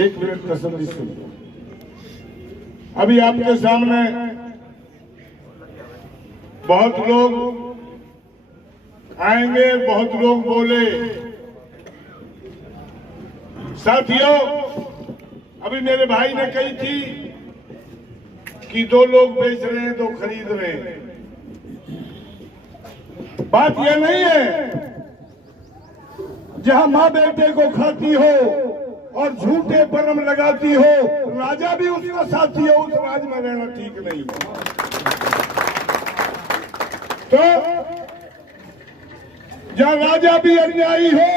एक मिनट तसल्ली सुनिए। अभी आपके सामने बहुत लोग आएंगे, बहुत लोग बोले। साथियों, अभी मेरे भाई ने कही थी कि 2 लोग बेच रहे हैं, 2 खरीद रहे हैं। बात यह नहीं है, जहां मां बेटे को खाती हो और झूठे परम लगाती हो, राजा भी उसका साथी हो, उस राज में रहना ठीक नहीं। तो जहां राजा भी अन्यायी हो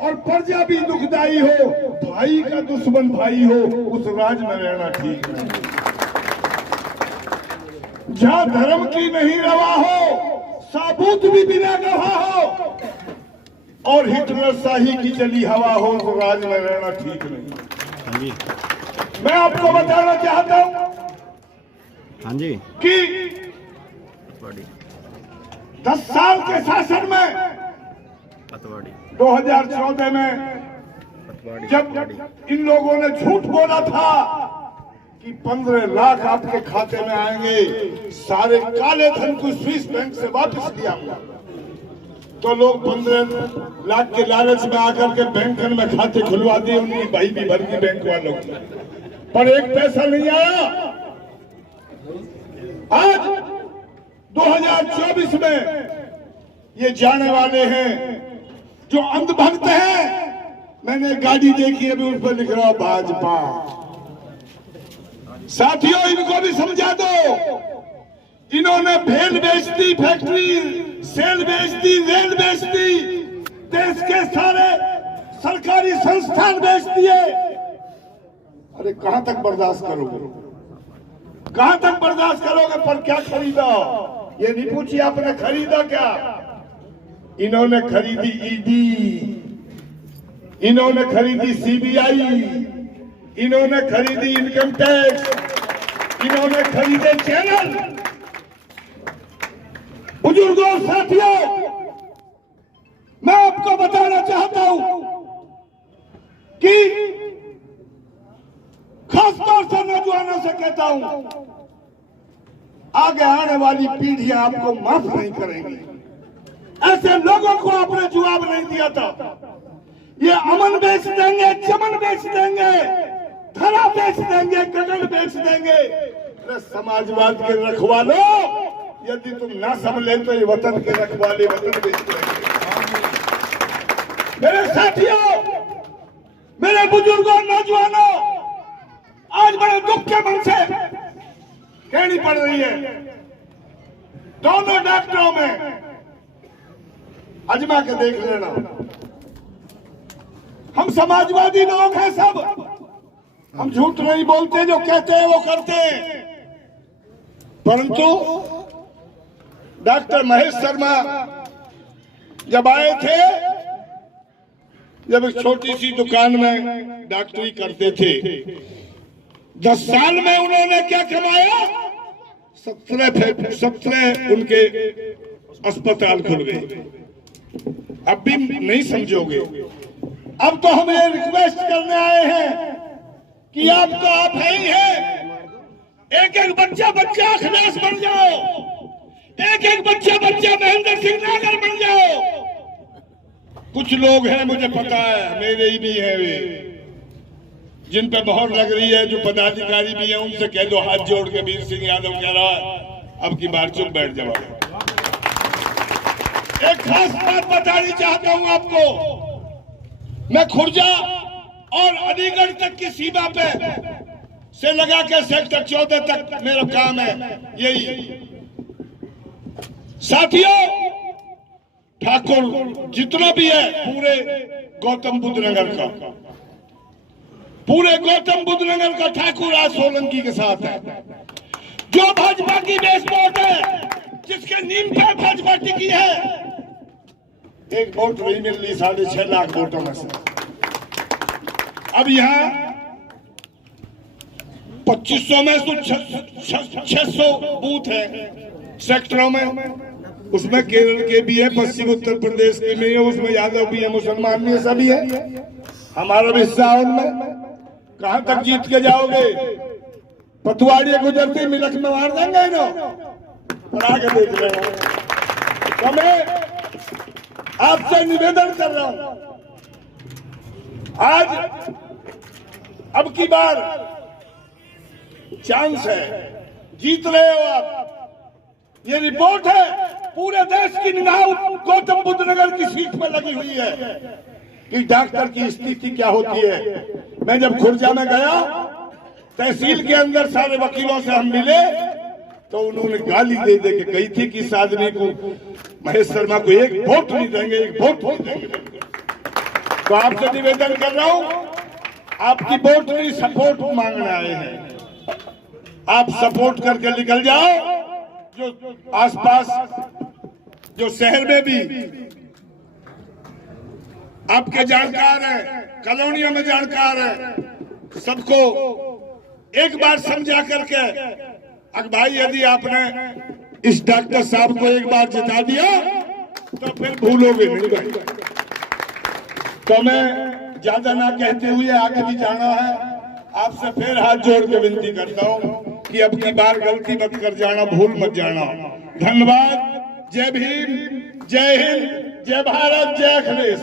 और प्रजा भी दुखदाई हो, भाई का दुश्मन भाई हो, उस राज में रहना ठीक नहीं। जहां धर्म की नहीं रवा हो, साबूत भी बिना गवाह हो और हिटलर शाही की चली हवा हो, तो राज में रहना ठीक नहीं। मैं आपको बताना चाहता हूं कि 10 साल के शासन में 2014 में जब इन लोगों ने झूठ बोला था कि 15 लाख आपके खाते में आएंगे, सारे काले धन को स्विस बैंक से वापस लिया, तो लोग 15 लाख के लालच में आकर के बैंकन में खाते खुलवा दिए, उनकी भाई भी भर दी बैंक वालों की, पर एक पैसा नहीं आया। आज 2024 में ये जाने वाले हैं जो अंधभक्त हैं। मैंने गाड़ी देखी, अभी उस पर लिख रहा भाजपा। साथियों, इनको भी समझा दो। इन्होंने भेल बेच दी, फैक्ट्री सेल बेच दी, रेल बेच दी, देश के सारे सरकारी संस्थान बेच दिए। अरे कहां तक बर्दाश्त करोगे, कहां तक बर्दाश्त करोगे? पर क्या खरीदा, ये नहीं पूछिए आपने खरीदा क्या। इन्होंने खरीदी ईडी, इन्होंने खरीदी सीबीआई, इन्होंने खरीदी इनकम टैक्स, इन्होंने खरीदे चैनल। बुजुर्गों, साथियों, मैं आपको बताना चाहता हूं कि खासतौर से नौजवानों से कहता हूं, आगे आने वाली पीढ़ियां आपको माफ नहीं करेंगी। ऐसे लोगों को आपने जवाब नहीं दिया था। ये अमन बेच देंगे, चमन बेच देंगे, धरा बेच देंगे, गगन बेच देंगे। समाजवाद के रखवालो, यदि तुम ना समझे तो ये वतन के रखवाले वतन बेच देंगे। मेरे साथियों, मेरे बुजुर्गों, नौजवानों, आज बड़े दुख के मन से कहनी पड़ रही है, दोनों डॉक्टरों में आजमा के देख लेना। हम समाजवादी लोग हैं सब, हम झूठ नहीं बोलते, जो कहते हैं वो करते हैं। परंतु डॉक्टर महेश शर्मा जब आए थे, जब एक छोटी सी दुकान में डॉक्टरी करते थे, 10 साल में उन्होंने क्या कमाया? 17 उनके अस्पताल खुल गए। अब भी नहीं समझोगे। अब तो हम ये रिक्वेस्ट करने आए हैं कि आप तो आप है ही हैं। एक एक बच्चा अखिलेश बन जाओ, एक एक बच्चा महेंद्र सिंह नागर बन जाओ। कुछ लोग हैं, मुझे पता है, मेरे ही भी है वे, जिन पे बहुत लग रही है, जो पदाधिकारी भी है, उनसे कह दो हाथ जोड़ के, वीर सिंह यादव कह रहा है अब की बार चुप बैठ जाओ। एक खास बात बतानी चाहता हूं आपको। मैं खुर्जा और अलीगढ़ तक की सीमा पे से लगा के सेक्टर 14 तक मेरा काम है यही। साथियों, ठाकुर जितना भी है, पूरे गौतम बुद्ध नगर का, पूरे गौतम बुद्ध नगर का ठाकुर आज सोलंकी के साथ है। जो भाजपा की बेस वोट है, जिसके नीम पे भाजपा टिकी है, एक वोट नहीं मिल रही 6.5 लाख वोटों में से। अब यहाँ 2500 में तो 600 बूथ है सेक्टरों में, उसमें केरल के भी है, पश्चिम उत्तर प्रदेश के भी है, उसमें यादव भी है, मुसलमान भी है, सभी है। हमारा भी हिस्सा है उनमें। कहां तक जीत के जाओगे? पटवारी गुजरती मिलक में मार देंगे ना, और आगे देख रहे हैं। तो मैं आपसे निवेदन कर रहा हूं, आज अब की बार चांस है, जीत रहे हो आप। ये रिपोर्ट है, पूरे देश की निगाह गौतम बुद्ध नगर की सीट पर लगी हुई है कि डॉक्टर की स्थिति क्या होती है। मैं जब खुर्जा में गया, तहसील के अंदर सारे वकीलों से हम मिले, तो उन्होंने गाली दे दे के कही थी कि इस आदमी को, महेश शर्मा को, एक वोट नहीं देंगे, एक वोट नहीं देंगे। तो आपसे निवेदन कर रहा हूं, आपकी वोट नहीं सपोर्ट मांगने आए हैं। आप सपोर्ट करके निकल जाओ। जो आसपास जो शहर में भी आपके जानकार हैं, कॉलोनियों में जानकार हैं, सबको एक बार समझा करके, अगर भाई यदि आपने इस डॉक्टर साहब को एक बार जिता दिया तो फिर भूलोगे नहीं भाई। तो मैं ज्यादा ना कहते हुए आगे भी जाना है, आपसे फिर हाथ जोड़ के विनती करता हूं कि अब की बार गलती मत कर जाना, भूल मत जाना। धन्यवाद। जय भीम, जय हिंद, जय भारत, जय अखिलेश।